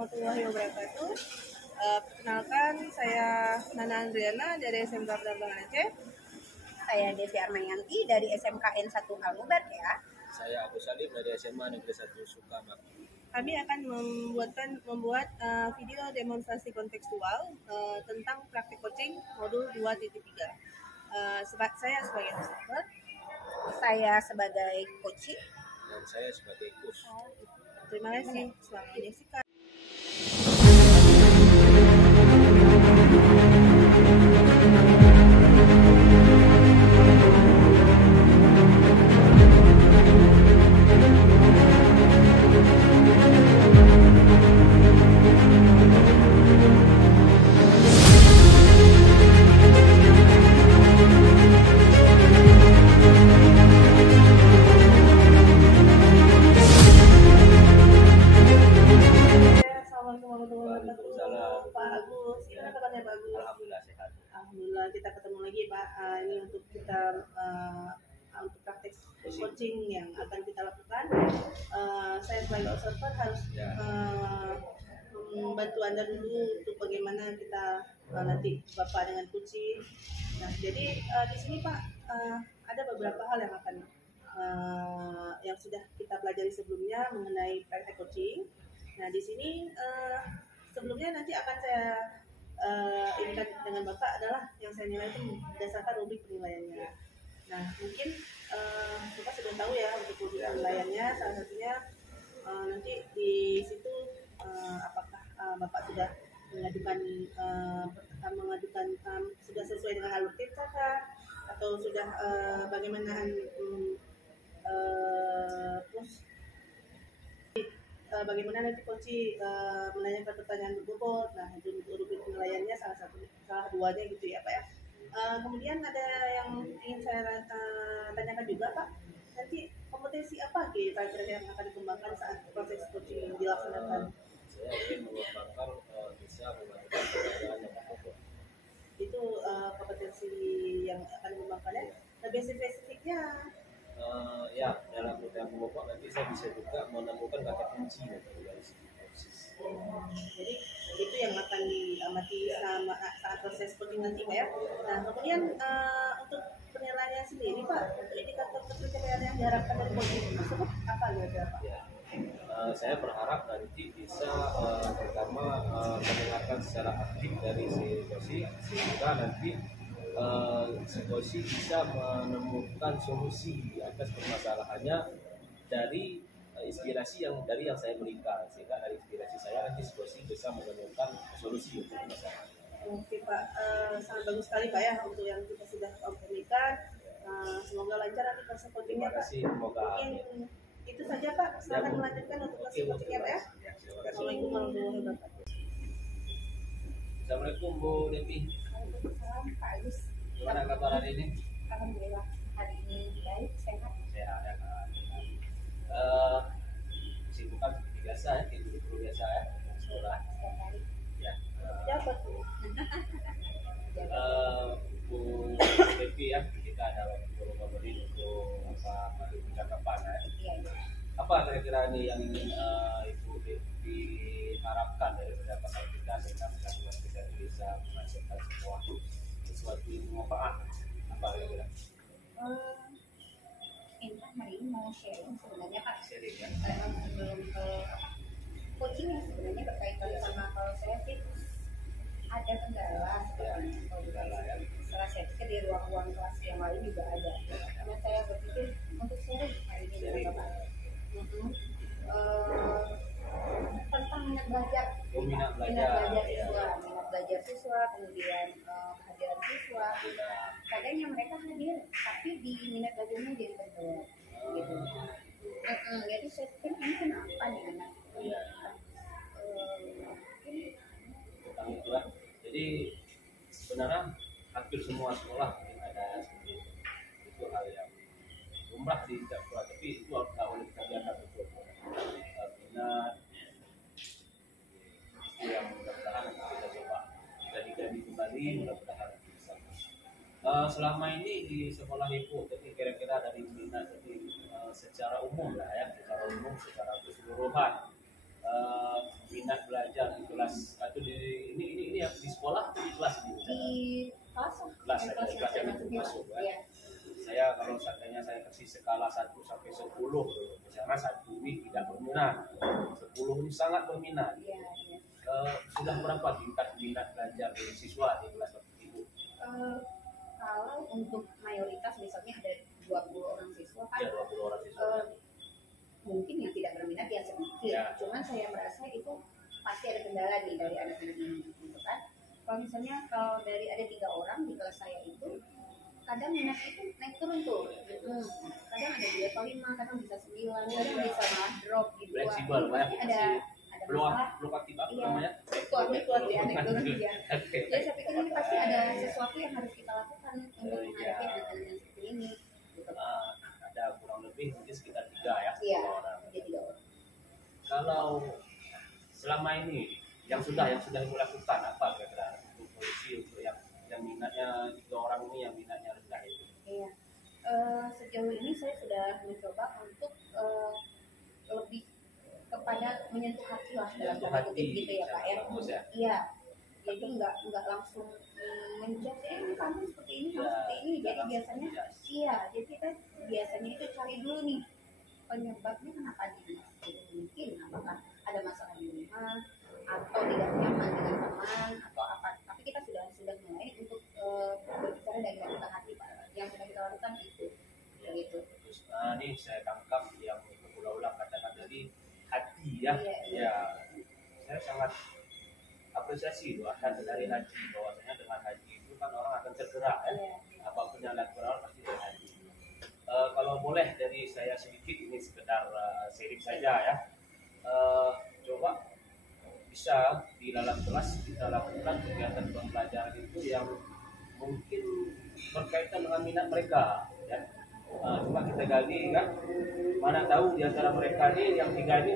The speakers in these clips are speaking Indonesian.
warahmatullahi wabarakatuh. Perkenalkan, saya Nana Andriana dari SMK Penerbangan Aceh. Saya Desi Armayanti dari SMKN 1 Al-Mubarak ya. Saya Agus Salim dari SMA Negeri 1 Sukamaki. Kami akan membuat video demonstrasi kontekstual tentang praktik coaching modul 2.3. Saya sebagai instructor. Saya sebagai coaching. Dan saya sebagai coach. Terima kasih. Selamat menyaksikan. Pak Agus, gimana kabarnya Pak Agus? Alhamdulillah sehat. Alhamdulillah, kita ketemu lagi Pak. Ini untuk kita untuk praktek coaching yang akan kita lakukan. Saya sebagai observer harus membantu Anda dulu untuk bagaimana kita nanti Bapak dengan coaching. Nah, jadi di sini Pak ada beberapa hal yang akan yang sudah kita pelajari sebelumnya mengenai praktek coaching. Nah, di sini sebelumnya nanti akan saya ingat dengan Bapak adalah yang saya nilai itu berdasarkan rubrik penilaiannya. Nah, mungkin Bapak sudah tahu ya untuk rubrik penilaiannya, salah satunya nanti di situ apakah Bapak sudah mengajukan sudah sesuai dengan alur kita atau sudah bagaimana terus bagaimana nanti kunci menanyakan pertanyaan berbobot. Nah, itu rubrik penilaiannya salah duanya gitu ya Pak ya. Kemudian ada yang ingin saya tanyakan juga Pak, nanti kompetensi apa kira-kira yang akan dikembangkan saat proses coaching dilaksanakan? Saya ingin mengembangkan bisa melakukan pekerjaan yang berbobot. Itu kompetensi yang akan dikembangkannya. Nah, basic-basicnya ya, dalam bidang berbobot nanti saya bisa juga menemukan kata kunci dari segi proses. Jadi itu yang akan diamati sama saat proses coaching nanti Pak ya. Nah, kemudian untuk penilaiannya sendiri Pak, untuk indikator pencapaian yang diharapkan dari coaching tersebut apa ya Pak? Ya, saya berharap nanti bisa pertama mendengarkan secara aktif dari si coach sehingga nanti si bisa menemukan solusi atas permasalahannya dari inspirasi yang saya berikan, sehingga dari inspirasi saya nanti si bisa menemukan solusi untuk masalah. Oke Pak, sangat bagus sekali Pak ya untuk yang kita sudah berikan. Semoga lancar nanti proses coachingnya Pak. Semoga. Mungkin itu saja Pak. Silakan melanjutkan untuk proses coachingnya Pak ya. Assalamualaikum warahmatullahi wabarakatuh. Assalamualaikum Bu Devi. Waalaikumsalam Pak Agus. Gimana kabar hari ini? Alhamdulillah hari ini baik, sehat. Sehat ya Kak. Kesibukan seperti biasa ya, tidur biasa ya, sekolah. Setiap hari. Ya. Siapa tuh? Bu Devi ya, kita ada waktu beberapa menit untuk percakapan ya. Iya. Apa kira-kira nih yang ingin Ibu Devi harapkan dari pendapatan kita sehingga kita bisa menghasilkan sesuatu yang bermanfaat? Apa kira-kira? Intan hari ini mau sharing sebenarnya Pak. Sharing ya. Sebelum ke coaching yang sebenarnya berkaitan sama kalau saya sih ada kendala ya. setelah saya pikir di ruang-ruang kelas yang lain juga ada. Karena saya berpikir untuk sharing hari ini dengan Bapak. Tentang minat belajar siswa, kemudian kehadiran siswa. Kadang yang mereka hadir, tapi di minat belajarnya jadi kendor, gitu. Jadi saya pikir ini kenapa nih anak? Tentang itulah. Jadi sebenarnya hampir semua sekolah mungkin ada seperti itu hal yang lumrah di setiap sekolah, tapi itu harus kita biarkan betul. Minat itu yang mudah-mudahan kita coba jadi kembali, mudah-mudahan bisa. Selama ini di sekolah Ibu, jadi kira-kira dari minat jadi secara umum lah ya, secara keseluruhan minat belajar di kelas atau ini ya di sekolah atau di kelas di kelas kelas ada kelas yang masuk kan? Iya. Saya kalau seandainya saya kasih skala 1 sampai 10 misalnya 1 ini tidak berminat, 10 ini sangat berminat. Iya. Sudah berapa tingkat minat belajar dari siswa di kelas ibu? Kalau untuk mayoritas misalnya ada 20 orang siswa kan, Ya 20 orang siswa. mungkin yang tidak berminat ya sedikit. Ya. Cuman saya merasa itu pasti ada kendala nih dari anak-anak ini, gitu kan. Kalau misalnya kalau dari ada 3 orang di kelas saya itu, kadang minat itu naik turun tuh. Kadang ada 2 atau 5, kadang bisa 9, kadang bisa malah drop di 2. Fleksibel ya. Ada masalah. Belum aktif apa Iya. namanya? Fluktuatif ya, naik turun ya. Oke. Jadi saya pikir ini pasti ada sesuatu yang harus kita lakukan untuk menghadapi anak-anak yang seperti ini. Gitu. Ada kurang lebih mungkin sekitar 3 ya. Iya, 3 orang. jadi 3 orang. Kalau selama ini yang sudah ibu lakukan apa kira-kira untuk polisi untuk yang minatnya 3 orang ini yang minatnya rendah itu? Iya. Sejauh ini saya sudah mencoba untuk lebih kepada menyentuh hati lah dalam Menyentuh tanda kutip hati, gitu ya Pak ya. bagus ya. Iya. Jadi nggak langsung menjudge kamu seperti ini, kamu Ya, seperti ini. Jadi jangan biasanya menjudge. iya. Jadi kita biasanya itu cari dulu nih penyebabnya kenapa dia mungkin apakah ada masalah di rumah atau tidak nyaman dengan teman atau apa. Tapi kita sudah mulai untuk berbicara dari hati ke hati Pak. Yang sudah kita lakukan itu. Begitu. Terus ini saya tangkap yang berulang-ulang katakan tadi hati ya. Iya. Ya, saya sangat apresiasi doa dari hati bahwasanya dengan hati itu kan orang akan tergerak ya. Iya. Apapun yang dilakukan orang pasti dari hati. Kalau boleh dari saya sedikit ini sekedar sharing saja ya. Coba bisa di dalam kelas kita lakukan kegiatan pembelajaran itu yang mungkin berkaitan dengan minat mereka ya. Coba kita gali kan, mana tahu di antara mereka ini yang 3 ini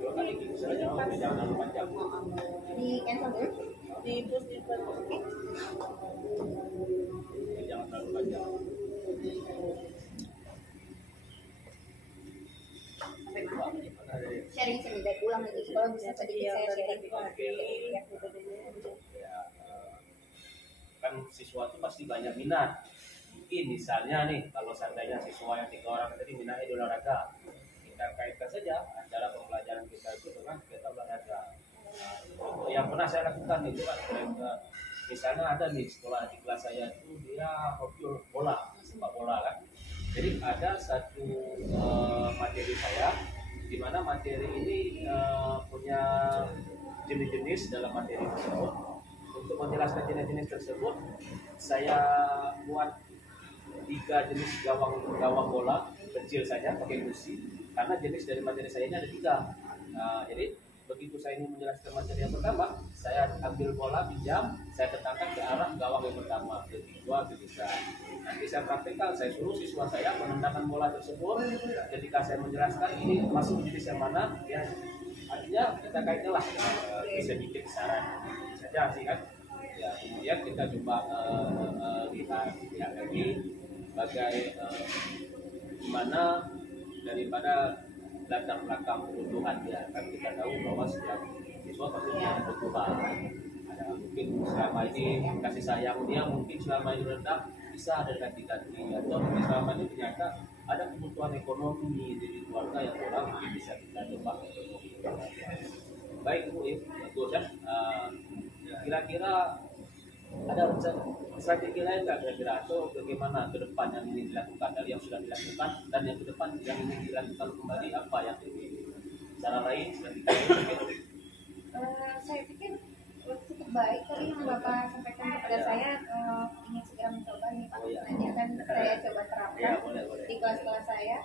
dua kali gitu saja, jangan panjang. Di cancel dulu. Di post di Jangan terlalu panjang. Sampai mana tadi? Sharing baik ulang lagi kalau bisa sedikit saya sharing. Ya, kan siswa itu pasti banyak minat. Mungkin misalnya nih kalau seandainya siswa yang 3 orang tadi minatnya di olahraga, kita kaitkan saja antara pembelajaran kita itu dengan kegiatan olahraga. Yang pernah saya lakukan itu kan misalnya ada nih sekolah di kelas saya itu dia hobi bola, sepak bola kan. Jadi ada satu materi saya di mana materi ini punya jenis-jenis dalam materi tersebut. Untuk menjelaskan jenis-jenis tersebut, saya buat 3 jenis gawang bola kecil saja pakai gusi, karena jenis dari materi saya ini ada 3. Jadi begitu saya ingin menjelaskan materi yang pertama, saya ambil bola pinjam, saya tentangkan ke arah gawang yang pertama, kedua, ketiga. Nanti saya praktekkan, saya suruh siswa saya menendangkan bola tersebut. Ketika saya menjelaskan ini masuk jenis yang mana, ya artinya kita kaitnya lah bisa bikin saran saja sih kan. Ya, kemudian kita coba lihat ya lagi bagai gimana daripada latar belakang kebutuhan ya, kan kita tahu bahwa setiap siswa pasti punya kebutuhan. Ada mungkin selama ini kasih sayang dia mungkin selama ini rendah, bisa ada ganti-ganti, atau mungkin selama ini ternyata ada kebutuhan ekonomi dari keluarga yang kurang, mungkin bisa kita coba penuhi. Baik Bu, bagus ya. Kira-kira ada strategi lain nggak kira-kira, atau bagaimana ke depan yang ini dilakukan dari yang sudah dilakukan dan yang ke depan yang ini dilakukan kembali, apa yang ini cara lain strategi lain? Saya pikir cukup baik tadi yang Bapak sampaikan kepada saya, ingin segera mencoba nih Pak. Nanti akan saya coba terapkan Ya, boleh. di kelas-kelas saya.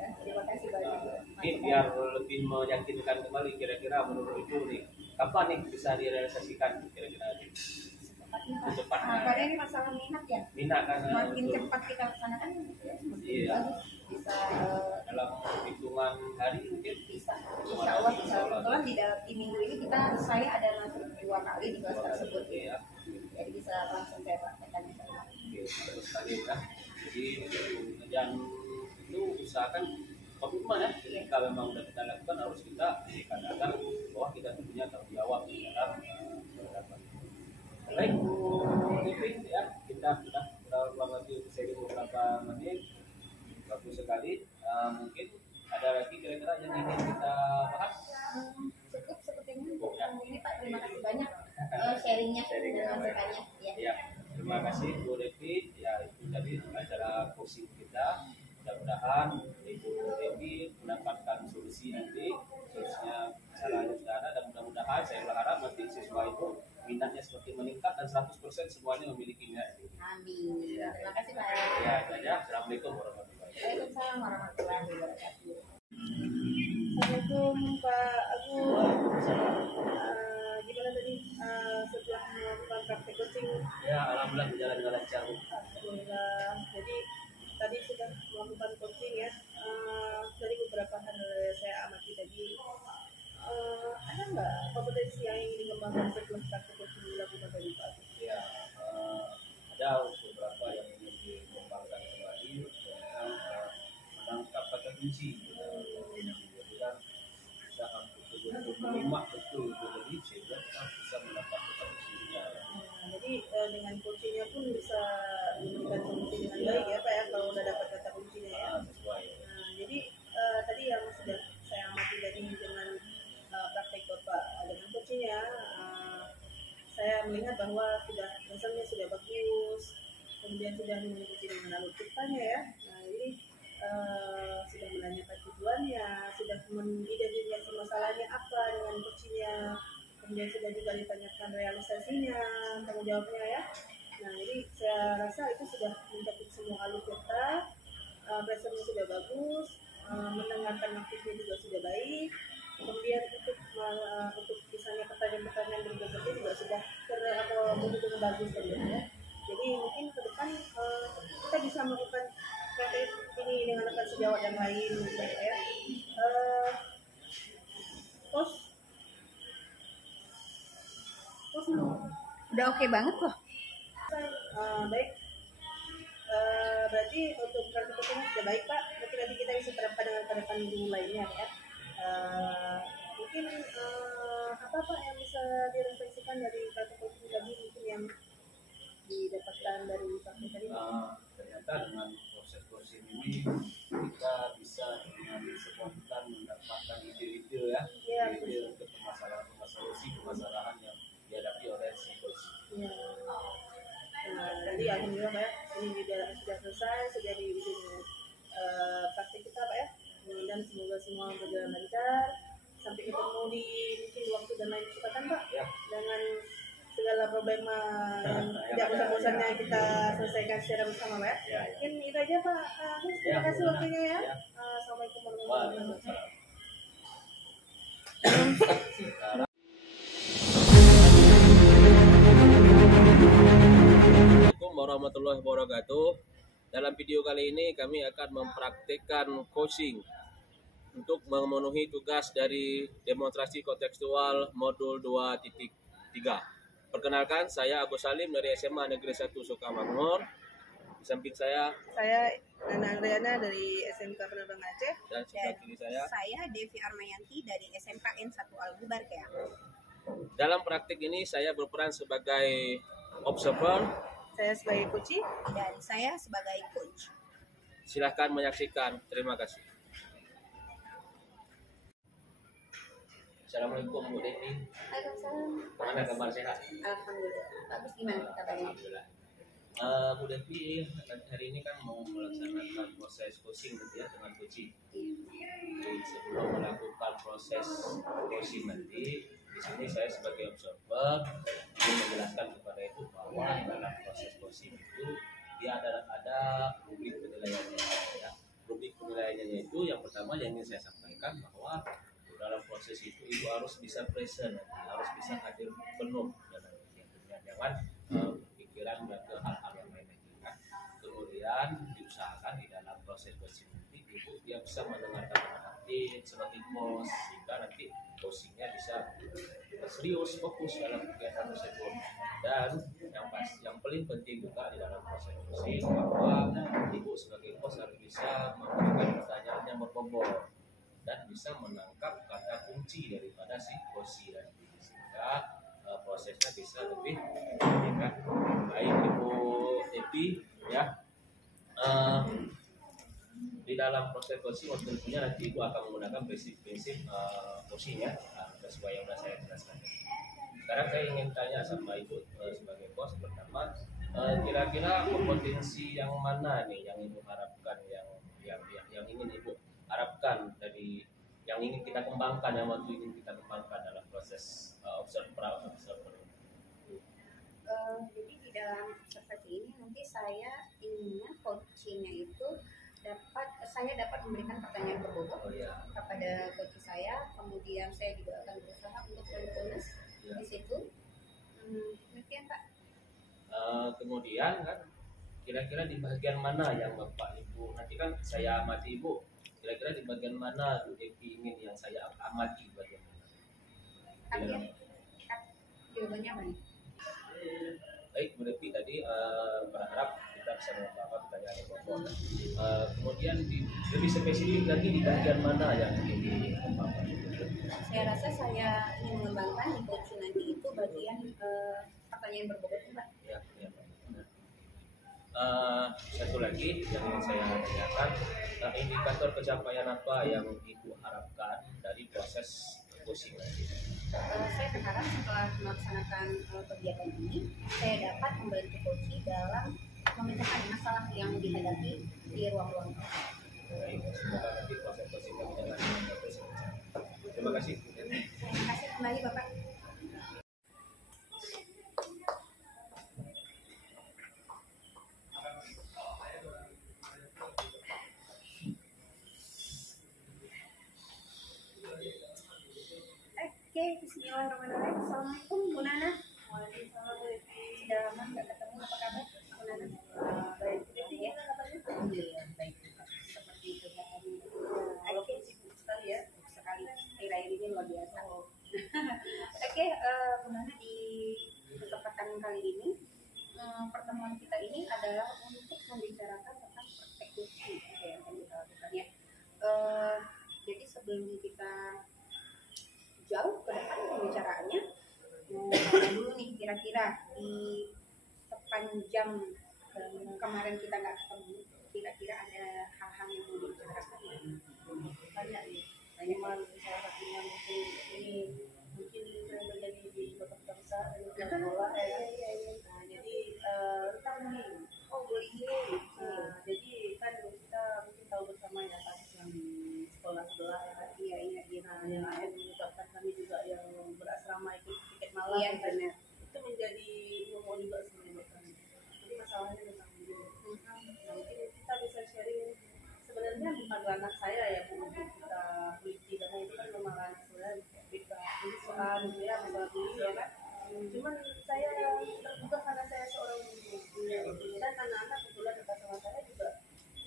Terima kasih banyak. Ini biar lebih meyakinkan kembali, kira-kira menurut Ibu nih kapan nih bisa direalisasikan kira-kira secepatnya? Karena ini masalah minat ya. Minat kan Makin betul. cepat kita laksanakan, semakin Iya. bagus. Bisa Dalam hitungan hari mungkin bisa. Insya Allah bisa. Kebetulan di minggu ini saya ada masuk 2 kali di kelas tersebut. ya. Jadi bisa langsung saya praktekkan di rumah. Oke, terus tadi ya. Jadi yang itu usahakan komitmen ya. Ketika memang udah kita lakukan harus kita katakan bahwa kita punya tanggung jawab di dalam berhadapan. Baik, Ipin ya, kita sudah kurang lebih seri beberapa menit, bagus sekali. Mungkin ada lagi kira-kira yang ingin kita bahas? Cukup sepertinya Ya. ini Pak, terima kasih banyak sharingnya dan masukannya ya. Ya, terima kasih Bu Devi. Ya, itu tadi acara coaching kita. Mudah-mudahan Ibu Devi mendapatkan solusi nanti, solusinya caranya sudah ada, dan mudah-mudahan saya berharap nanti siswa itu minatnya semakin meningkat dan 100% semuanya memiliki minat. Amin. Ya. Terima kasih Pak. Ya, itu aja. Assalamualaikum warahmatullahi wabarakatuh. Waalaikumsalam warahmatullahi wabarakatuh. Assalamualaikum Pak Agung. Gimana tadi setelah melakukan praktek coaching? Ya, alhamdulillah berjalan dengan lancar. Alhamdulillah. Jadi tadi sudah melakukan coaching ya. Dari beberapa hal saya amati tadi, ada nggak kompetensi yang ingin dikembangkan setelah praktek coaching dilakukan tadi Pak Agung? Ya, ada beberapa yang ingin dikembangkan kembali tentang menangkap kata kunci. Kemudian kita harus betul-betul menyimak betul jadi sehingga kita bisa mendapat kata kuncinya. Jadi dengan coachingnya pun bisa memberikan solusi dengan baik ya Pak ya, kalau udah dapat kata kuncinya ya. Sesuai. Jadi tadi yang sudah saya amati tadi dengan praktek Bapak dengan coachingnya, saya melihat bahwa dasarnya sudah bagus, kemudian sudah mengikuti dengan alur ceritanya ya. Nah ini sudah menanyakan tujuannya, sudah mengidentifikasi masalahnya apa dengan coachingnya, kemudian sudah juga ditanyakan realisasinya, tanggung jawabnya ya. Nah jadi saya rasa itu sudah mencakup semua alur cerita, presentasinya sudah bagus, mendengarkan aktifnya juga sudah baik, kemudian untuk misalnya pertanyaan-pertanyaan berikutnya juga sudah begitu bagus tadi ya. Jadi mungkin ke depan kita bisa melakukan praktek ini dengan rekan sejawat yang lain ya. Terus Udah oke banget kok. baik. Berarti untuk praktek ini sudah baik Pak. Mungkin nanti kita bisa terapkan dengan rekan guru lainnya ya. Mungkin apa Pak yang bisa direfleksikan dari praktek ini lagi mungkin yang didapatkan dari praktek tadi? Ternyata dengan proses ini kita bisa dengan spontan mendapatkan ide-ide ya, Ya, ide untuk permasalahan yang dihadapi oleh si coach. ya. Nah, tadi alhamdulillah Pak ya, ini juga sudah selesai, sudah di ujung praktek kita Pak ya. Dan semoga semua berjalan lancar. Sampai ketemu di mungkin waktu dan lain kesempatan Pak. Ya. Dengan segala problema yang tidak bosan-bosannya kita selesaikan secara bersama Pak ya. Ya. Mungkin itu aja Pak. Terima kasih waktunya ya. Ya. Assalamualaikum warahmatullahi wabarakatuh. Waalaikumsalam. Assalamualaikum warahmatullahi wabarakatuh. Dalam video kali ini kami akan mempraktikkan coaching untuk memenuhi tugas dari demonstrasi kontekstual modul 2.3. Perkenalkan, saya Agus Salim dari SMA Negeri 1 Sukamakmur. Di samping saya Nana Andriana dari SMK Penerbang Aceh. dan sebelah kiri saya. Saya Devi Armayanti dari SMKN 1 Al-Gubar Keang. Dalam praktik ini saya berperan sebagai observer. Saya sebagai coach. Dan saya sebagai coach. Silahkan menyaksikan. Terima kasih. Assalamualaikum Bu Devi. Waalaikumsalam. Bagaimana kabar sehat? Alhamdulillah. Bagus, gimana kabarnya? Alhamdulillah. Bu Devi, hari ini kan mau melaksanakan proses coaching gitu ya dengan coaching. Jadi sebelum melakukan proses coaching nanti, di sini saya sebagai observer ingin menjelaskan kepada Ibu bahwa dalam proses coaching itu dia ada rubrik penilaiannya. Ya. Rubrik penilaiannya itu yang pertama yang ingin saya sampaikan bahwa dalam proses itu Ibu harus bisa present, harus bisa hadir penuh dalam kegiatannya. Jangan pikiran ke hal-hal yang lain lagi. Kan? Kemudian diusahakan di dalam proses coaching nanti Ibu dia bisa mendengarkan dengan aktif seperti coach sehingga nanti coachingnya bisa serius fokus dalam kegiatan tersebut. Dan yang paling penting juga di dalam proses coaching bahwa ibu sebagai host harus bisa memberikan pertanyaan yang berbobot dan bisa menangkap kata kunci daripada si coaching nanti, sehingga prosesnya bisa lebih kan. Baik Ibu Epi ya, di dalam proses coaching tentunya nanti Ibu akan menggunakan prinsip-prinsip coaching ya, sesuai yang sudah saya jelaskan. Sekarang saya ingin tanya sama Ibu sebagai host pertama, kira-kira kompetensi yang mana nih yang Ibu harapkan, yang ingin Ibu harapkan dari yang ingin kita kembangkan, yang waktu ingin kita kembangkan dalam proses observer. Jadi di dalam seperti ini nanti saya inginnya coachingnya itu saya dapat memberikan pertanyaan berbobot kepada coach saya, kemudian saya juga akan berusaha untuk mindfulness di situ. Demikian Pak. Kemudian kan kira-kira di bagian mana yang Bapak Ibu nanti kan saya amati Ibu, kira-kira di bagian mana Bu Epi ingin yang saya amati bagian mana? Jawabannya apa nih? Baik Bu Epi tadi berharap kita bisa menjawab pertanyaan yang pokok. Kemudian lebih spesifik lagi di bagian mana yang ingin dikembangkan? Saya rasa saya ingin mengembangkan di coaching nanti itu bagian pertanyaan berbobot Pak. Ya. Satu lagi yang ingin saya tanyakan, indikator pencapaian apa yang Ibu harapkan dari proses coaching nanti? Saya berharap setelah melaksanakan kegiatan ini, saya dapat membantu coaching dalam memecahkan masalah yang dihadapi di ruang-ruang. Baik, semoga nanti proses coaching kami jalan dengan bagus. Terima kasih. Terima kasih kembali Bapak. Oke, bismillahirrahmanirrahim. Assalamualaikum Bu Nana. Waalaikumsalam Bu Epi. Sudah lama nggak ketemu, apa kabar Bu Nana? Baik Bu Epi, Ya. kabarnya? Alhamdulillah baik. Seperti itu Pak. Walaupun sibuk sekali ya. Sekali akhir-akhir ini luar biasa. Oke, Bu Nana, di kesempatan kali ini pertemuan kita ini adalah untuk membicarakan tentang praktek coaching yang akan kita lakukan ya. Jadi sebelum kita jauh ke depan pembicaraannya, tanya dulu nih kira-kira di sepanjang kemarin kita nggak ketemu, kira-kira ada hal-hal yang mau dibicarakan nggak? Banyak nih. Cuman salah satunya mungkin saya menjadi di kota besar di sekolah ya. Nah, jadi tentang bullying. Oh, bullying. Jadi kan kita mungkin tahu bersama ya kasus yang di sekolah sebelah ya kan. Iya. Nah, yang akhirnya menyebabkan kami juga yang berasrama ikut tiket malam. Iya, kan. benar. Itu menjadi momok juga sebenarnya buat kami. Jadi masalahnya tentang bullying. Nah, mungkin kita bisa sharing. Sebenarnya bukan ranah saya ya Bu untuk kita peliti, karena itu kan memang ranah saya BK. Jadi soal gitu ya, masalah bullying ya kan. Cuman saya terbuka karena saya seorang guru dan anak-anak kebetulan dekat sama saya juga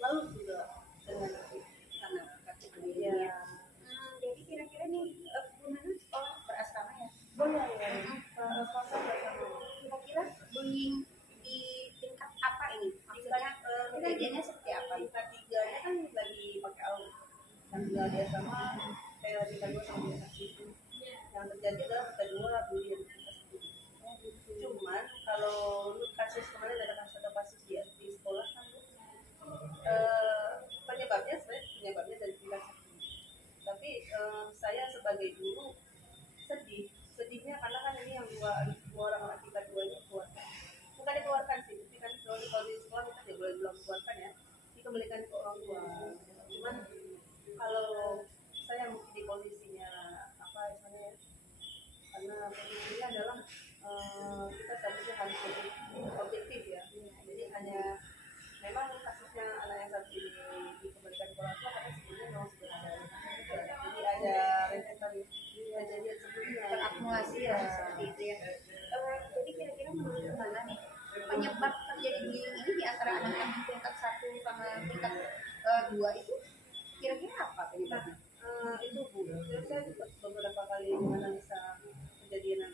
lalu juga dengan anak kaki bullying ya. Jadi kira-kira nih Bu Nana sekolah berasrama ya? Boleh ya. Puasa bersama. Kira-kira bullying di tingkat apa ini? Maksudnya kejadiannya seperti apa? Tingkat 3-nya kan lagi pakai aul. Yang dia sama kayak tingkat 2 sama tingkat 1. Yang terjadi adalah tingkat 2 bullying. Cuman kalau kasus kemarin ada kasus di sekolah kan penyebabnya dari tingkat 1. Tapi saya sebagai guru sedihnya karena kan ini yang dua orang anak tingkat 2 ini keluarkan. Bukan dikeluarkan sih, tapi kan kalau di sekolah kita tidak boleh bilang keluarkan ya, dikembalikan ke orang tua. Cuman kalau saya mungkin di posisinya apa misalnya ya, karena posisinya adalah kita seharusnya harus lebih objektif ya. Jadi hanya memang kasusnya anak yang satu ini dikembalikan ke orang tua karena sebelumnya memang sudah ada. Jadi ada rentetan kejadian sebelumnya. Terakumulasi ya seperti itu ya. Jadi kira-kira menurut Nana nih, penyebab terjadi bullying ini di antara anak-anak di tingkat 1 sama tingkat 2 itu kira-kira apa penyebabnya? Itu Bu, saya juga beberapa kali menganalisa kejadian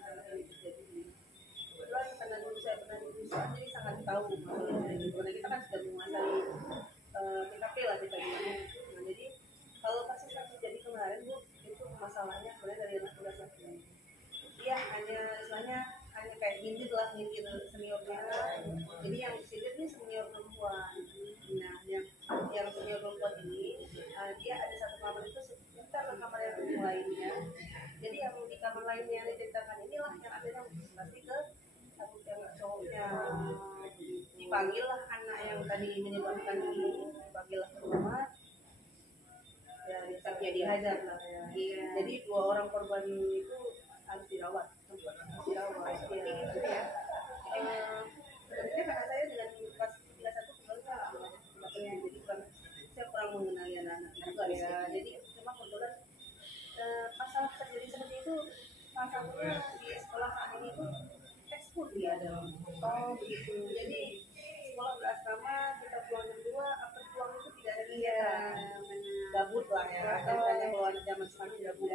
kan sudah menguasai TKP lah kita bilang. Nah, jadi kalau kasus yang terjadi kemarin Bu, itu masalahnya sebenarnya dari anak muda satu. Iya, hanya kayak nyindir lah, nyindir seniornya. Jadi yang senior ini senior perempuan. Nah, yang senior perempuan ini dia ada satu kamar itu sekitar ke kamar yang lainnya. Jadi yang di kamar lainnya yang diceritakan inilah yang akhirnya pasti ke satu yang cowoknya. Dipanggil lah anak yang tadi menyebabkan ini, dipanggil lah ke rumah. Ya, dihajar lah ya. Iya. Jadi 2 orang korban itu harus dirawat. Sebenarnya karena saya dengan pas 31 kebetulan jadi bukan saya kurang mengenali anak-anak juga ya. Jadi cuma kebetulan masalah terjadi seperti itu salah satunya di sekolah saat ini itu ekskul dia ada. Oh begitu. Jadi sekolah berasrama kita pulang jam 2, apa pulang itu tidak ada kegiatan. Gabut lah ya. Katanya kalau anak zaman sekarang gabut.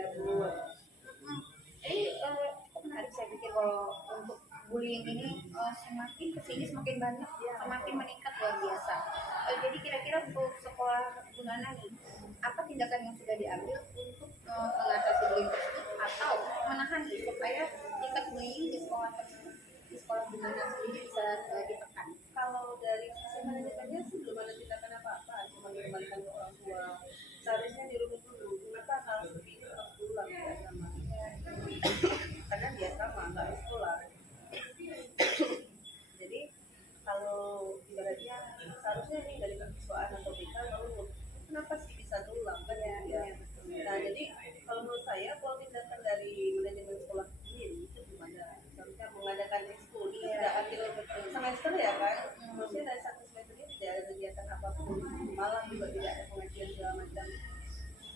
Menarik, saya pikir kalau untuk bullying ini semakin kesini semakin banyak, semakin meningkat luar biasa. Jadi kira-kira untuk sekolah Gunana nih, apa tindakan yang sudah diambil untuk mengatasi bullying tersebut atau menahan supaya tingkat bullying di sekolah tersebut, di sekolah Gunana sendiri bisa ditekan? Kalau dari sisi manajemennya sih belum ada tindakan apa-apa, cuma dikembalikan ke orang tua. Seharusnya dirunut dulu, kenapa hal seperti itu harus diulang ya sama. Karena dia sama, nggak di sekolah. Jadi kalau ibaratnya seharusnya ini dari kesiswaan atau kita lalu kenapa sih bisa terulang kan ya. Nah jadi kalau menurut saya kalau tindakan dari manajemen sekolah sendiri itu gimana? Seharusnya mengadakan ekskul tidak akhir semester ya kan. Maksudnya dari satu semester ini tidak ada kegiatan apapun, malam juga tidak ada pengajian segala macam.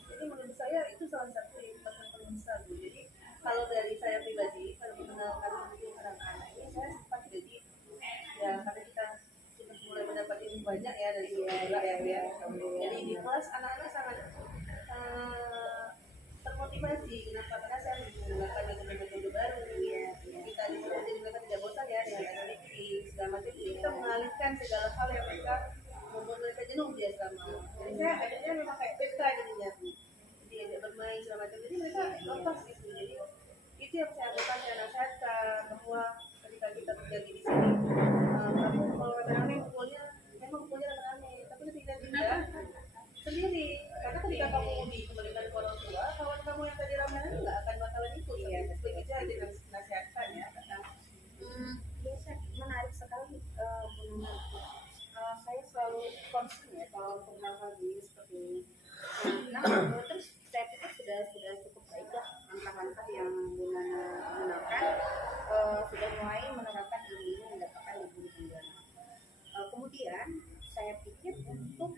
Jadi menurut saya itu salah satu yang paling besar Bu. Jadi kalau dari saya pribadi, kalau mengenalkan untuk anak-anak ini saya sempat jadi ya karena kita mulai mendapat ilmu banyak ya dari guru ya. Jadi di kelas anak-anak sangat termotivasi. Kenapa? Karena saya menggunakan metode-metode baru. Kita disebut mereka tidak bosan ya dengan analitik segala macam. Kita mengalihkan segala hal yang mereka membuat mereka jenuh di asrama. Jadi saya akhirnya memang kayak PK jadinya. Jadi bermain segala macam. Jadi mereka lepas gitu. Jadi itu yang saya lakukan, saya nasihatkan bahwa ketika kita belajar di sini kamu kalau rame-rame kumpulnya memang kumpulnya rame-rame tapi ketika tidak sendiri karena ketika kamu dikembalikan ke orang tua kawan kamu yang tadi rame-rame nggak akan bakalan ikut begitu aja nasihatkan ya. Biasa menarik sekali saya selalu concern ya kalau hal-hal ini seperti ini. Nah, terus saya pikir sudah cukup baiklah langkah-langkah yang Gunana gunakan, sudah mulai menerapkan ilmu mendapatkan ibu Gunana. Kemudian saya pikir untuk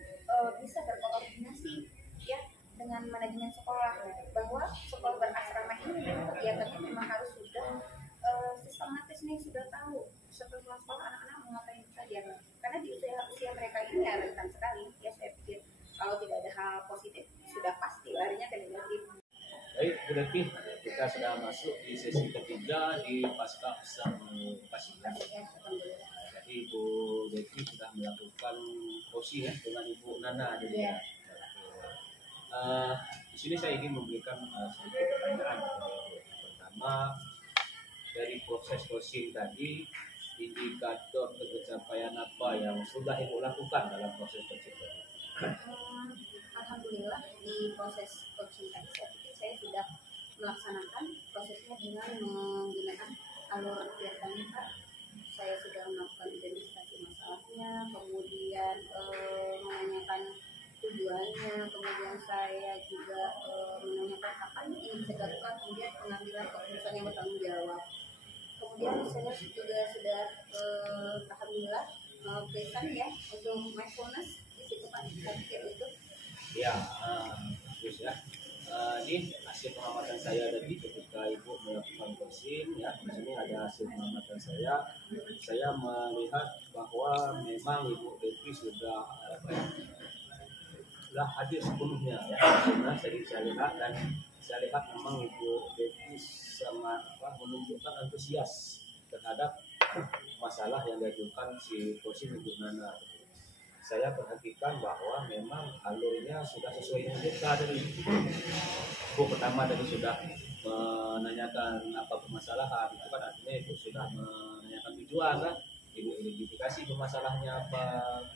bisa berkoordinasi ya dengan manajemen sekolah bahwa sekolah berasrama ini memang kegiatannya memang harus sudah sistematis nih, sudah tahu setelah sekolah anak-anak mau ngapain saja karena di usia mereka ini ya rentan sekali ya. Saya pikir kalau tidak ada hal positif sudah pasti larinya ke negatif. Baik, berarti kita sudah masuk di sesi ketiga di pasca pesan pasien. Jadi Ibu Devi sudah melakukan kosi ya dengan Ibu Nana. Jadi di sini saya ingin memberikan sedikit pertanyaan. Pertama, dari proses coaching tadi, indikator pencapaian apa yang sudah Ibu lakukan dalam proses coaching tadi? Alhamdulillah di proses coaching tadi saya sudah melaksanakan prosesnya dengan menggunakan alur kegiatannya Pak. Saya sudah melakukan identifikasi masalahnya, kemudian menanyakan tujuannya, kemudian saya juga menanyakan apa yang bisa dilakukan, kemudian pengambilan keputusan yang bertanggung jawab. Kemudian saya juga sudah alhamdulillah pesan ya untuk mindfulness di situ Pak. Saya pikir itu. Ya, bagus ya. Ini hasil pengamatan saya tadi ketika Ibu melakukan coaching ya. Di sini ada hasil pengamatan saya. Saya melihat bahwa memang Ibu Devi sudah hadir sepenuhnya ya. Nah, saya lihat dan saya lihat memang Ibu Devi sangat menunjukkan antusias terhadap masalah yang diajukan si coaching Ibu Nana. saya perhatikan bahwa memang alurnya sudah sesuai dengan kita dari Bu. Pertama tadi sudah menanyakan apa permasalahan, itu kan artinya Ibu sudah menanyakan tujuan kan, Ibu identifikasi permasalahannya apa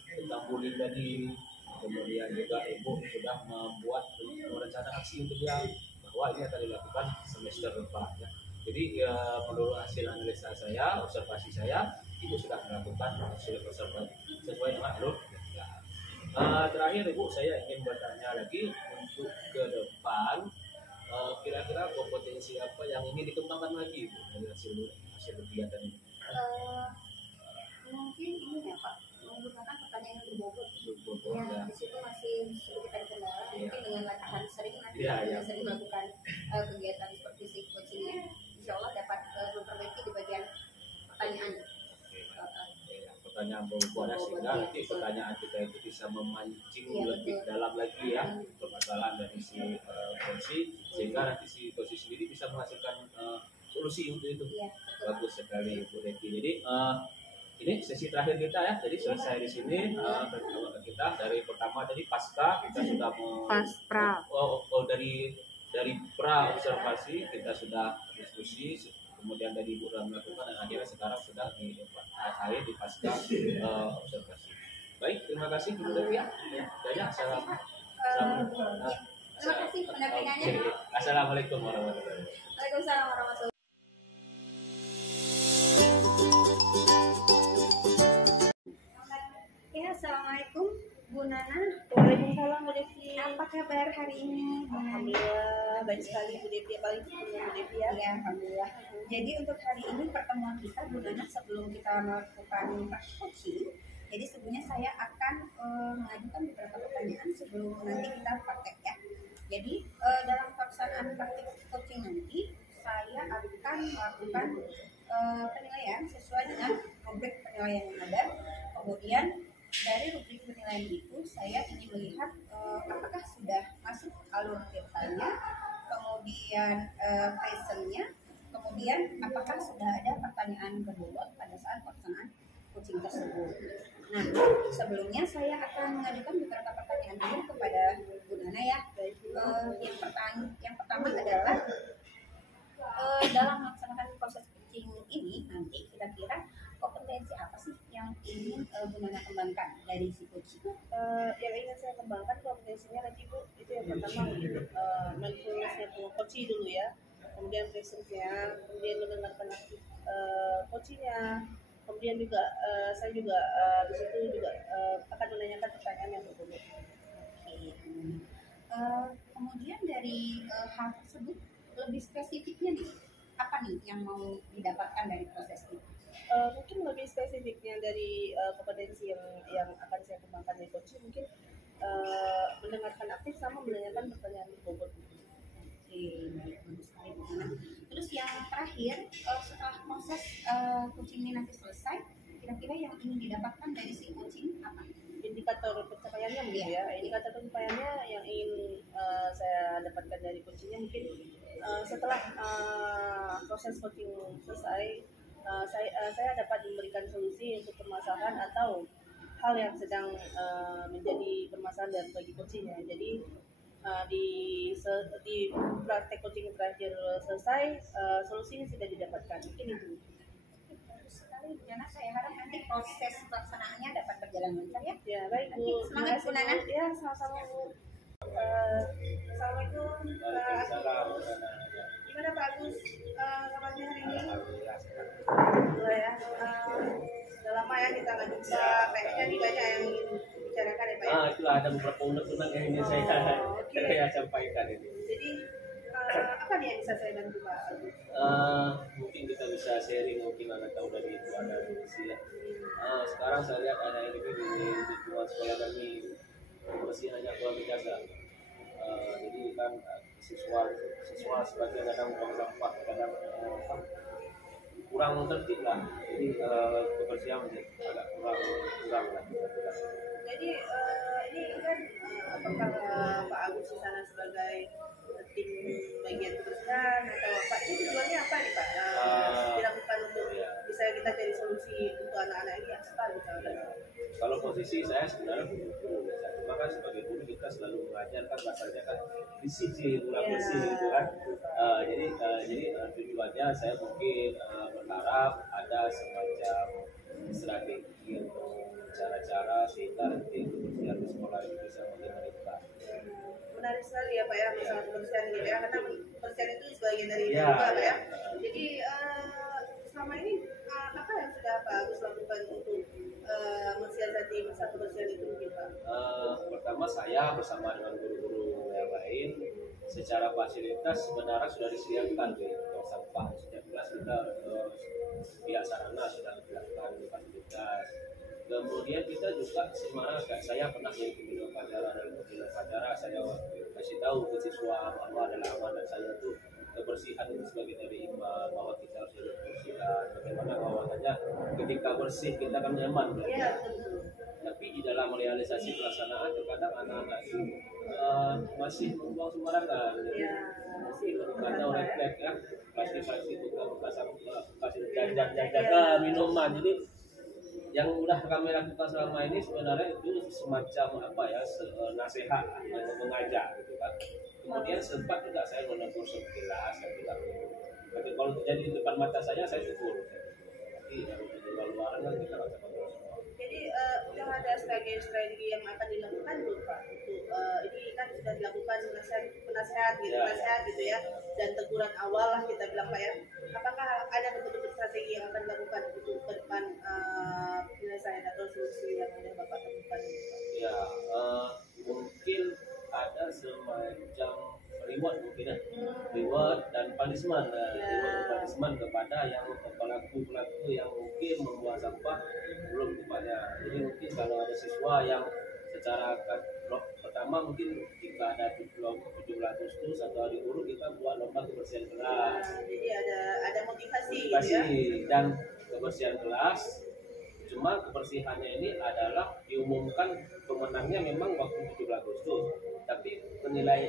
tentang bullying tadi, kemudian juga Ibu sudah membuat rencana aksi untuk dia bahwa ini akan dilakukan semester depan ya. Jadi menurut hasil analisa saya, observasi saya, Ibu sudah melakukan hasil observasi sesuai dengan alur. Terakhir Ibu, saya ingin bertanya lagi untuk ke depan, kira-kira kompetensi apa yang ingin dikembangkan lagi Ibu dari hasil kegiatan ini? Mungkin ini ya Pak, menggunakan pertanyaan yang berbobot. Ya. Ya, di situ masih sedikit ada kendala. Ya. Mungkin dengan latihan sering nanti Ya, ya. sering melakukan kegiatan seperti si coachingnya, insya Allah dapat memperbaiki di bagian pertanyaan. Pertanyaan berbobot sehingga nanti pertanyaan kita itu bisa memancing Ya, lebih betul. dalam lagi ya permasalahan dari si coach, sehingga nanti si coach sendiri bisa menghasilkan solusi untuk itu. Iya, betul. Bagus sekali Bu Deki. Jadi ini sesi terakhir kita ya. Jadi selesai di sini pertemuan kita dari pertama tadi pasca kita sudah Paspra. dari pra observasi kita sudah diskusi, kemudian dari Ibu sudah melakukan dan akhirnya sekarang sudah di akhir di pasca observasi. Baik, terima kasih Bu Deki ya. Banyak salam. Terima kasih pendampingannya. Oke. Assalamualaikum warahmatullahi wabarakatuh. Waalaikumsalam warahmatullahi. Ya, assalamualaikum Bu Nana. Waalaikumsalam Bu Devi. Apa kabar hari ini? Alhamdulillah baik sekali Bu Devi, apalagi ketemu Bu Devi ya. Ya, alhamdulillah. Jadi untuk hari ini pertemuan kita Bu Nana, sebelum kita melakukan coaching, jadi sebelumnya saya akan mengajukan beberapa pertanyaan sebelum nanti kita praktek ya. Jadi dalam pelaksanaan praktik coaching nanti saya akan melakukan penilaian sesuai dengan rubrik penilaian yang ada. Kemudian dari rubrik penilaian itu saya ingin melihat apakah sudah masuk alur ceritanya, kemudian passionnya, kemudian apakah sudah ada pertanyaan berbobot pada saat pelaksanaan coaching tersebut. Nah, sebelumnya saya akan mengajukan beberapa pertanyaan dulu kepada Bu Nana ya. Yang pertama adalah dalam melaksanakan proses coaching ini nanti kira-kira kompetensi apa sih yang ingin Bu Nana kembangkan dari si coaching? Yang ingin saya kembangkan kompetensinya nanti Bu, itu yang pertama untuk mindfulness-nya Bu coaching dulu ya, kemudian presence-nya, kemudian mendengarkan aktif coaching-nya, kemudian juga saya juga di situ juga akan menanyakan pertanyaan yang berbobot. Kemudian dari hal tersebut lebih spesifiknya nih, apa nih yang mau didapatkan dari proses itu? Mungkin lebih spesifiknya dari kompetensi yang akan saya kembangkan di coaching, mungkin mendengarkan aktif sama menanyakan pertanyaan berbobot. Oke, baik, bagus sekali Bu Nana. Terus yang terakhir, setelah proses coaching ini nanti selesai, kira-kira yang ingin didapatkan dari si coaching apa? Indikator pencapaiannya mungkin ya. Indikator pencapaiannya yang ingin saya dapatkan dari coachingnya mungkin setelah proses coaching selesai, saya dapat memberikan solusi untuk permasalahan atau hal yang sedang menjadi permasalahan bagi coachingnya. Jadi di praktek coaching terakhir selesai, solusinya sudah didapatkan. Mungkin itu. Bagus sekali Bu Nana, saya harap nanti proses pelaksanaannya dapat berjalan lancar ya. Ya baik Bu. Semangat Bu Nana. Ya sama-sama Bu. Assalamualaikum. Waalaikumsalam Bu Nana. Gimana Pak Agus kabarnya hari ini? Alhamdulillah sehat. Alhamdulillah ya. Udah lama ya kita nggak jumpa. Kayaknya nih banyak yang ingin bicarakan ya Pak ya. Itulah ada beberapa unek-unek yang ingin saya sampaikan ini. Jadi apa nih yang bisa saya bantu Pak Agus? Mungkin kita bisa sharing, mungkin Anda tahu dari itu ada Indonesia ya. Sekarang saya lihat ada ini di lingkungan sekolah kami masih hanya keluarga biasa. Jadi kan siswa sebagian kadang buang sampah, kadang kurang tertib lah. Jadi kebersihan agak kurang lah. Jadi ini kan apakah Pak Agus di sana sebagai tim bagian kebersihan atau Pak ini tujuannya apa nih Pak? Dilakukan untuk bisa kita cari solusi untuk anak-anak ini apa misalnya? Kalau posisi saya sebenarnya guru, cuma kan sebagai guru kita selalu mengajarkan bahasanya kan bersih kurang bersih gitu kan. Jadi tujuannya saya mungkin berharap ada semacam strategi atau cara-cara sehingga nanti kebersihan di sekolah itu bisa makin meningkat. Menarik sekali ya Pak ya, masalah kebersihan gitu ya, karena kebersihan itu sebagian dari Ya, juga Pak ya. ya. Jadi selama ini apa yang sudah Pak Agus lakukan untuk mensiasati masalah kebersihan itu mungkin Pak? Pertama saya bersama dengan guru-guru yang lain secara fasilitas sebenarnya sudah disediakan di tong sampah. Setiap kelas kita pihak sarana sudah melakukan fasilitas. Kemudian kita juga sebenarnya saya pernah memimpin upacara, dalam pembinaan upacara saya kasih tahu ke siswa bahwa adalah amanat saya itu kebersihan itu sebagai dari imam, bahwa kita harus jaga kebersihan. Bagaimana bahwasanya ketika bersih kita akan nyaman. Iya betul. Tapi di dalam realisasi pelaksanaan terkadang anak-anak itu masih membuang sembarangan. Iya. Masih kacau refleks ya, plastik itu kasih jaga minuman. Jadi yang udah kami lakukan selama ini sebenarnya itu semacam apa ya, nasihat mengajak gitu kan. Kemudian sempat juga saya menegur sekilas, saya tidak minum. Tapi kalau terjadi di depan mata saya tegur. Tapi di luar kan kita nggak bisa kontrol semua. Jadi udah ada strategi yang akan dilakukan belum Pak? Untuk ini kan sudah dilakukan penasehat gitu ya, dan teguran awal lah kita bilang Pak ya. Apakah ada betul-betul strategi yang akan dilakukan untuk ke depan penyelesaian atau solusi yang sudah Bapak temukan? Ya, mungkin ada semacam reward mungkin ya, reward dan punishment, reward dan punishment kepada yang pelaku yang mungkin membuang sampah belum tepatnya. Jadi mungkin kalau ada siswa yang secara pertama mungkin jika ada 17 Agustus atau hari guru kita buat lomba kebersihan kelas. Jadi ada motivasi gitu ya. Dan kebersihan kelas. Cuma kebersihannya ini adalah diumumkan pemenangnya memang waktu 17 Agustus. Tapi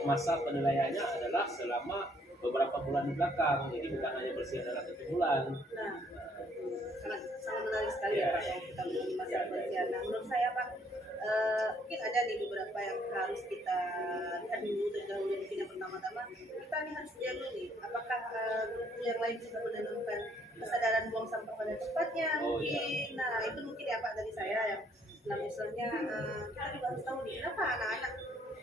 masa penilaiannya adalah selama beberapa bulan di belakang. Jadi bukan hanya bersih dalam 1 bulan. Nah, sangat menarik sekali ya Pak yang kita mengenai masalah kebersihan. Nah, menurut saya Pak, mungkin ada nih beberapa yang harus kita lihat dulu terlebih dahulu. Mungkin yang pertama-tama kita nih harus lihat dulu nih, apakah guru yang lain sudah menanamkan kesadaran buang sampah pada tempatnya mungkin. Nah, itu mungkin ya Pak dari saya yang misalnya kita juga harus tahu nih kenapa anak-anak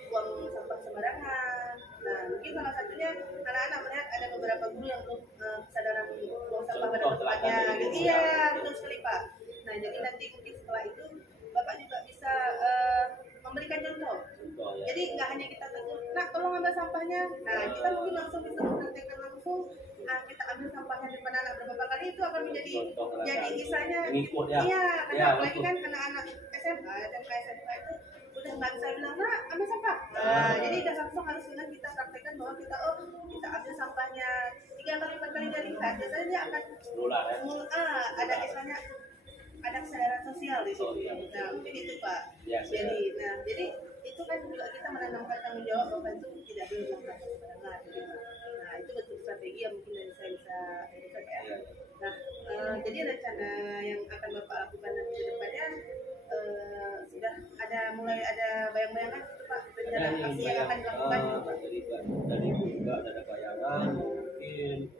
buang sampah sembarangan. Nah, mungkin salah satunya anak-anak melihat ada beberapa guru yang belum kesadaran buang sampah pada tempatnya. Gitu ya, betul sekali Pak. Nah, jadi nanti mungkin setelah itu Bapak juga bisa memberikan contoh. Jadi nggak hanya kita tegur, nah tolong ambil sampahnya. Nah, kita mungkin langsung bisa mempraktekkan langsung. Kita ambil sampahnya di depan anak berapa kali itu akan menjadi misalnya. Iya, karena apalagi kan anak-anak SMA, SMK itu udah nggak bisa bilang nah ambil sampah. Jadi udah langsung harus kita praktekkan bahwa kita ambil sampahnya 3 kali 4 kali dari lihat. Biasanya dia akan ada misalnya ada kesadaran sosial di situ. Nah, mungkin itu Pak. Jadi itu kan juga kita menanamkan tanggung jawab bahwa itu tidak boleh melakukan sembarangan. Nah, itu betul strategi yang mungkin dari saya bisa lakukan ya. Nah, jadi rencana yang akan Bapak lakukan nanti ke depannya sudah mulai ada bayang-bayangan Pak rencana aksi yang akan dilakukan gitu Pak. Dari itu juga ada bayangan mungkin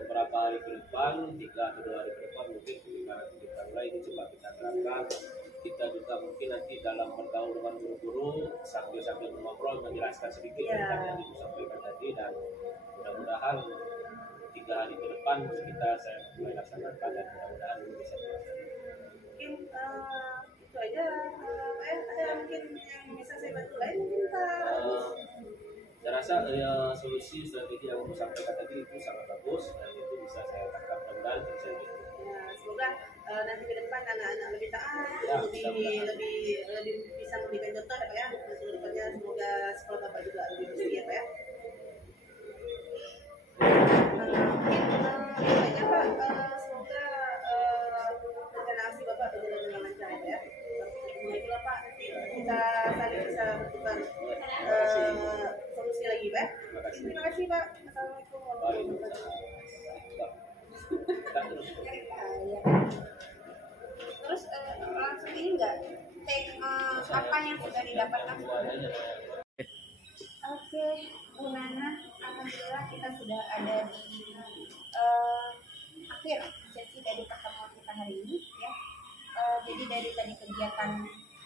beberapa hari ke depan, 3 atau 2 hari ke depan mungkin kita mulai ini coba kita terapkan. Kita juga mungkin nanti dalam bergaul dengan guru-guru sambil ngobrol menjelaskan sedikit tentang yang ibu sampaikan tadi, dan mudah-mudahan 3 hari ke depan saya mulai laksanakan dan mudah-mudahan ini bisa berhasil. Mungkin itu aja Pak ya. Ada mungkin yang bisa saya bantu lain mungkin Pak? Saya rasa solusi strategi yang ibu sampaikan tadi itu sangat bagus dan itu bisa saya tangkap dan bisa gitu. Semoga nanti ke depan anak-anak lebih taat, lebih bisa memberikan contoh ya Pak ya. Untuk depannya semoga sekolah Bapak juga lebih bersih ya Pak ya. Mungkin itu aja Pak. Semoga rencana aksi Bapak berjalan dengan lancar ya Pak ya. Sampai ketemu lagi lah Pak. Nanti kita saling bisa bertukar solusi lagi Pak. Terima kasih Pak. Assalamualaikum warahmatullahi wabarakatuh. Terus langsung ini enggak apa yang sudah didapatkan. Oke, Bu Nana, alhamdulillah kita sudah ada di akhir sesi dari pertemuan kita hari ini ya. Jadi dari tadi kegiatan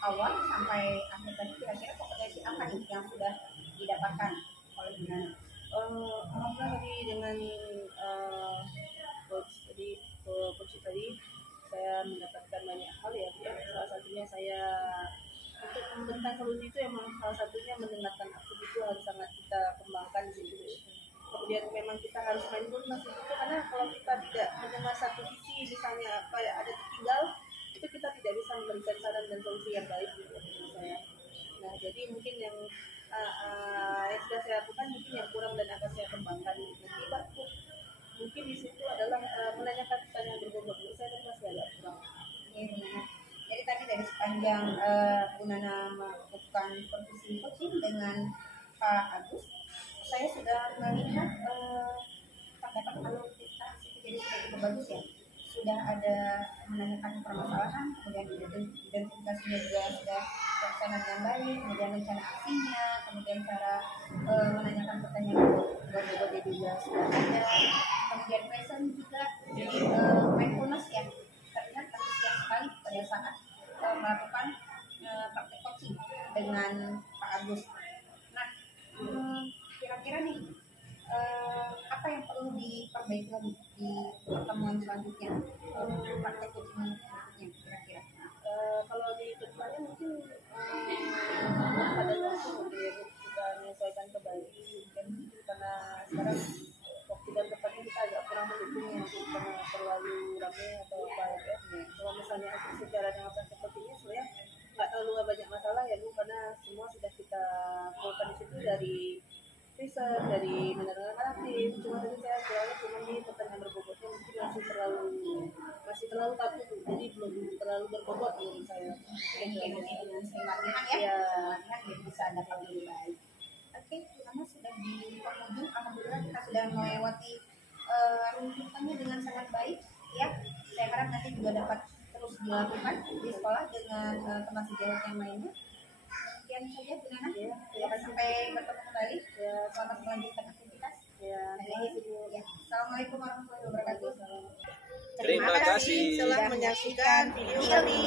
awal sampai akhir tadi kira-kira kompetensi apa nih yang sudah didapatkan oleh Bu Nana? Alhamdulillah tadi dengan coach tadi saya mendapatkan banyak hal ya. Salah satunya saya untuk membentang solusi itu emang salah satunya mendengarkan aktif itu harus sangat kita kembangkan di situ. Kemudian memang kita harus mindfulness itu karena kalau kita tidak mendengar satu sisi misalnya apa ya ada tertinggal itu kita tidak bisa memberikan saran dan solusi yang baik gitu menurut saya. Nah jadi mungkin yang sudah saya lakukan mungkin yang kurang dan akan saya kembangkan nanti Pak. Mungkin di situ adalah menanyakan pertanyaan berbobot. Saya masih agak kurang. Jadi tadi dari sepanjang Bu Nana melakukan profesi coaching dengan Pak Agus, saya sudah melihat terdapat alur-alur jadi sudah cukup bagus ya. Sudah ada menanyakan permasalahan, kemudian identifikasinya juga sudah terlaksana dengan baik, kemudian rencana aksinya, kemudian cara menanyakan pertanyaan berbobotnya juga sudah ada, kemudian present juga, jadi mindfulness ya, terlihat antusias sekali pada saat melakukan praktek coaching dengan Pak Agus. Nah, kira-kira nih apa yang perlu diperbaiki lagi di pertemuan selanjutnya praktek coaching berikutnya kira-kira? Kalau di kedepannya mungkin pada waktu mungkin kita menyesuaikan kembali kan karena sekarang waktu dan tempatnya kita agak kurang mendukung ya karena terlalu ramai atau apa ya. Kalau misalnya secara dengan praktek coachingnya sebenarnya nggak terlalu banyak masalah ya Bu karena semua sudah kita lakukan di situ dari riset dari mendengarkan aktif cuma tadi saya soalnya cuma di pertanyaan berbobotnya mungkin masih terlalu kaku jadi belum terlalu berbobot menurut saya. Mungkin nanti dengan sering latihan ya, latihan biar bisa dapat lebih baik. Oke, karena sudah di penghujung, alhamdulillah kita sudah melewati runtutannya dengan sangat baik ya. Saya harap nanti juga dapat terus dilakukan di sekolah dengan teman sejawat yang lainnya. Sekian saja Bu Nana, ya, sampai bertemu kembali. Ya, selamat melanjutkan aktivitas. Ya, ya. Assalamualaikum warahmatullahi wabarakatuh. Terima kasih telah menyaksikan video ini.